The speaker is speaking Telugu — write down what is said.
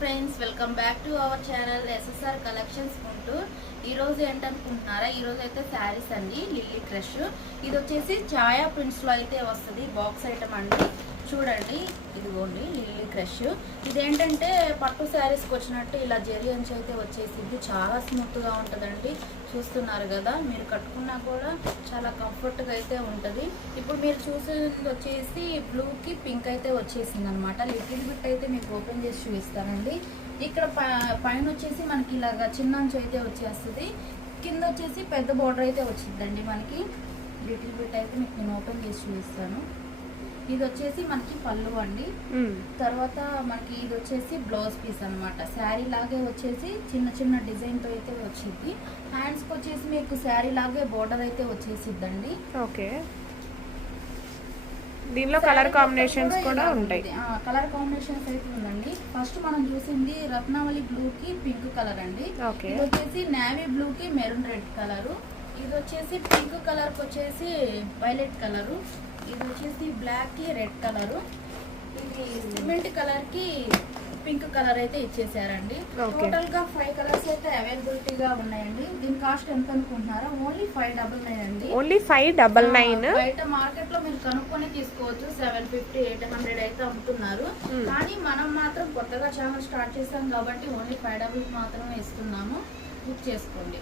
Friends, welcome back to our channel SSR collections Guntur. ఈ రోజు ఏంటనుకుంటున్నారా, ఈ రోజు అయితే శారీస్ అండి. లిల్లీ క్రష్ ఇది వచ్చేసి ఛాయా ప్రింట్స్ లో అయితే వస్తుంది. బాక్స్ ఐటమ్ అండి. చూడండి, ఇదిగోండి లిల్లీ క్రష్. ఇదేంటంటే పట్టు శారీస్కి వచ్చినట్టు ఇలా జెరీ అంచు అయితే వచ్చేసింది. చాలా స్మూత్ గా ఉంటుందండి. చూస్తున్నారు కదా, మీరు కట్టుకున్నా కూడా చాలా కంఫర్ట్గా అయితే ఉంటుంది. ఇప్పుడు మీరు చూసేది వచ్చేసి బ్లూకి పింక్ అయితే వచ్చేసింది అనమాట. లిటిల్ బిట్ అయితే మీకు ఓపెన్ చేసి చూపిస్తానండి. ఇక్కడ పైన వచ్చేసి మనకి ఇలాగా చిన్న అంచు అయితే వచ్చేస్తుంది. కింద వచ్చేసి పెద్ద బోర్డర్ అయితే వచ్చిందండి మనకి. లిటిల్ బిట్ అయితే మీకు నేను ఓపెన్ చేసి చూపిస్తాను. ఇది వచ్చేసి మనకి పళ్ళు అండి. తర్వాత మనకి ఇది వచ్చేసి బ్లౌజ్ పీస్ అనమాట. శారీ లాగే వచ్చేసి చిన్న చిన్న డిజైన్ తో అయితే వచ్చింది. హ్యాండ్స్ కి వచ్చేసి మీకు శారీ లాగే బోర్డర్ అయితే వచ్చేసిద్దండి. ఓకే, దీనిలో కలర్ కాంబినేషన్స్ కూడా ఉంటాయి. కలర్ కాంబినేషన్స్ అయితే ఉందండి. ఫస్ట్ మనం చూసింది రత్నావళి బ్లూ కి పింక్ కలర్ అండి. ఇది వచ్చేసి నేవీ బ్లూ కి మెరూన్ రెడ్ కలరు. ఇది వచ్చేసి పింక్ కలర్ కి వచ్చేసి వైలెట్ కలరు. ఇది వచ్చేసి బ్లాక్ కి రెడ్ కలరు. ఇది సిమెంట్ కలర్ కి పింక్ కలర్ అయితే ఇచ్చేసారండి. టోటల్ గా 5 కలర్స్ అయితే అవైలబిలిటీగా ఉన్నాయండి. దీని కాస్ట్ ఎంత అనుకుంటున్నారా? ఓన్లీ 599 అండి. ఓన్లీ 599. బయట మార్కెట్ లో మీరు కనుక్కొని తీసుకోవచ్చు. 750 800 అయితే అమ్ముతున్నారు. కానీ మనం మాత్రం కొత్తగా ఛానల్ స్టార్ట్ చేసాం కాబట్టి ఓన్లీ 500 మాత్రమే ఇస్తున్నాము. బుక్ చేసుకోండి.